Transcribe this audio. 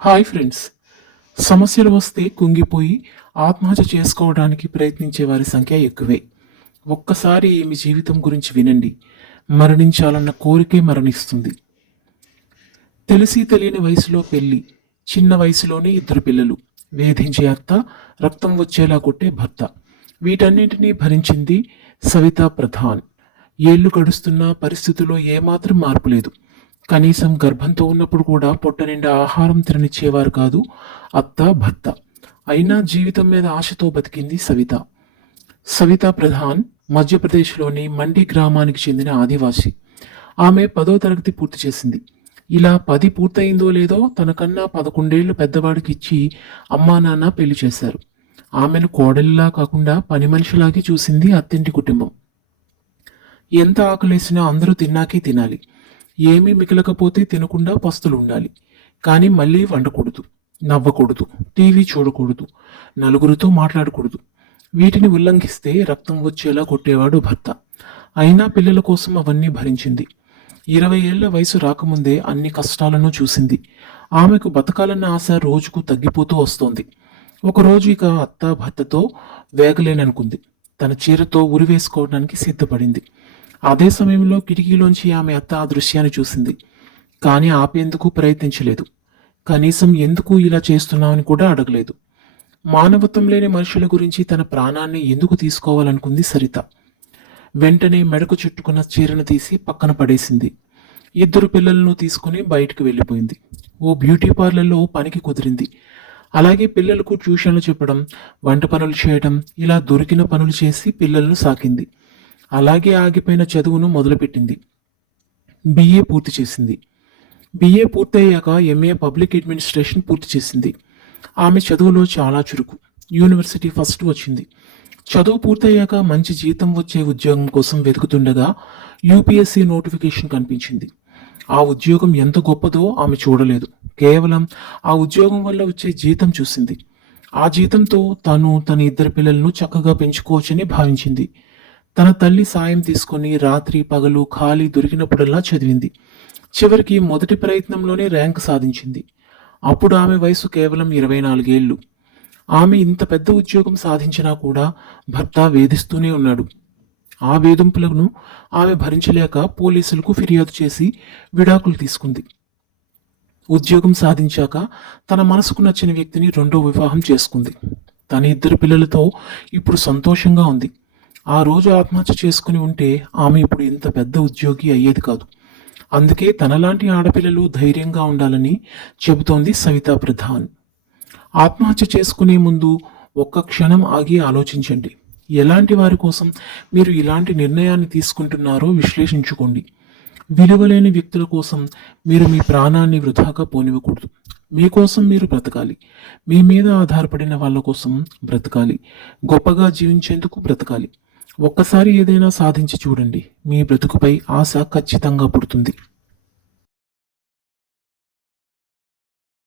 Hi friends. సమస్యలు వస్తే కుంగిపోయి ఆత్మహత్య చేసుకోవడానికి ప్రయత్నించే వారి సంఖ్య ఎక్కువే. ఒక్కసారి మీ జీవితం గురించి వినండి. మరణించాలన్న కోరికే మరణిస్తుంది. తెలిసి తెలియని వయసులో పెళ్లి, చిన్న వయసులోనే ఇద్దరు పిల్లలు, వేధించే అత్త, రక్తం వచ్చేలా కొట్టే భర్త. వీటన్నింటినీ భరించింది సవితా ప్రధాన్. ఏళ్లు గడుస్తున్నా పరిస్థితుల్లో ఏమాత్రం మార్పు లేదు. కనీసం గర్భంతో ఉన్నప్పుడు కూడా పొట్ట నిండా ఆహారం తిననిచ్చేవారు కాదు అత్త, భర్త. అయినా జీవితం మీద ఆశతో బతికింది సవిత. సవితా ప్రధాన్ మధ్యప్రదేశ్లోని మండి గ్రామానికి చెందిన ఆదివాసి. ఆమె 10వ తరగతి పూర్తి చేసింది. ఇలా 10 పూర్తయిందో లేదో తనకన్నా 11 పెద్దవాడికి ఇచ్చి అమ్మా నాన్న పెళ్లి చేశారు. ఆమెను కోడలిలా కాకుండా పని మనిషిలాగే చూసింది అత్తింటి కుటుంబం. ఎంత ఆకలేసినా అందరూ తిన్నాకే తినాలి. ఏమీ మిగలకపోతే తినకుండా పస్తులు ఉండాలి. కానీ మళ్ళీ వండకూడదు, నవ్వకూడదు, టీవీ చూడకూడదు, నలుగురితో మాట్లాడకూడదు. వీటిని ఉల్లంఘిస్తే రక్తం వచ్చేలా కొట్టేవాడు భర్త. అయినా పిల్లల కోసం అవన్నీ భరించింది. 20 ఏళ్ల వయసు రాకముందే అన్ని కష్టాలను చూసింది. ఆమెకు బతకాలన్న ఆశ రోజుకు తగ్గిపోతూ వస్తోంది. ఒకరోజు ఇక అత్త భర్తతో వేగలేననుకుంది. తన చీరతో ఉరివేసుకోవడానికి సిద్ధపడింది. అదే సమయంలో కిటికీలోంచి ఆమె అత్త ఆ దృశ్యాన్ని చూసింది. కానీ ఆపేందుకు ప్రయత్నించలేదు. కనీసం ఎందుకు ఇలా చేస్తున్నామని కూడా అడగలేదు. మానవత్వం లేని మనుషుల గురించి తన ప్రాణాన్ని ఎందుకు తీసుకోవాలనుకుంది సరిత. వెంటనే మెడకు చుట్టుకున్న చీరను తీసి పక్కన పడేసింది. 2 పిల్లలను తీసుకుని బయటకు వెళ్ళిపోయింది. ఓ బ్యూటీ పార్లర్లో పనికి కుదిరింది. అలాగే పిల్లలకు ట్యూషన్లు చెప్పడం, వంట పనులు చేయడం, ఇలా దొరికిన పనులు చేసి పిల్లలను సాకింది. అలాగే ఆగిపోయిన చదువును మొదలుపెట్టింది. బిఏ పూర్తి చేసింది. బిఏ పూర్తయ్యాక ఎంఏ పబ్లిక్ అడ్మినిస్ట్రేషన్ పూర్తి చేసింది. ఆమె చదువులో చాలా చురుకు. యూనివర్సిటీ ఫస్ట్ వచ్చింది. చదువు పూర్తయ్యాక మంచి జీతం వచ్చే ఉద్యోగం కోసం వెతుకుతుండగా యూపీఎస్సీ నోటిఫికేషన్ కనిపించింది. ఆ ఉద్యోగం ఎంత గొప్పదో ఆమె చూడలేదు. కేవలం ఆ ఉద్యోగం వల్ల వచ్చే జీతం చూసింది. ఆ జీతంతో తన 2 పిల్లలను చక్కగా పెంచుకోవచ్చని భావించింది. తన తల్లి సాయం తీసుకుని రాత్రి పగలు ఖాళీ దొరికినప్పుడల్లా చదివింది. చివరికి మొదటి ప్రయత్నంలోనే ర్యాంక్ సాధించింది. అప్పుడు ఆమె వయసు కేవలం 24 ఏళ్లు. ఆమె ఇంత పెద్ద ఉద్యోగం సాధించినా కూడా భర్త వేధిస్తూనే ఉన్నాడు. ఆ వేధింపులను ఆమె భరించలేక పోలీసులకు ఫిర్యాదు చేసి విడాకులు తీసుకుంది. ఉద్యోగం సాధించాక తన మనసుకు నచ్చిన వ్యక్తిని 2వ వివాహం చేసుకుంది. తన 2 పిల్లలతో ఇప్పుడు సంతోషంగా ఉంది. ఆ రోజు ఆత్మహత్య చేసుకుని ఉంటే ఆమె ఇప్పుడు ఇంత పెద్ద ఉద్యోగి అయ్యేది కాదు. అందుకే తనలాంటి ఆడపిల్లలు ధైర్యంగా ఉండాలని చెబుతోంది సవితా ప్రధాన్. ఆత్మహత్య చేసుకునే ముందు ఒక్క క్షణం ఆగి ఆలోచించండి. ఎలాంటి వారి కోసం మీరు ఇలాంటి నిర్ణయాన్ని తీసుకుంటున్నారో విశ్లేషించుకోండి. విలువలేని వ్యక్తుల కోసం మీరు మీ ప్రాణాన్ని వృధాగా పోనివ్వకూడదు. మీకోసం మీరు బ్రతకాలి. మీ మీద ఆధారపడిన వాళ్ళ కోసం బ్రతకాలి. గొప్పగా జీవించేందుకు బ్రతకాలి. ఒక్కసారి ఏదైనా సాధించి చూడండి. మీ బ్రతుకుపై ఆశ ఖచ్చితంగా పుడుతుంది.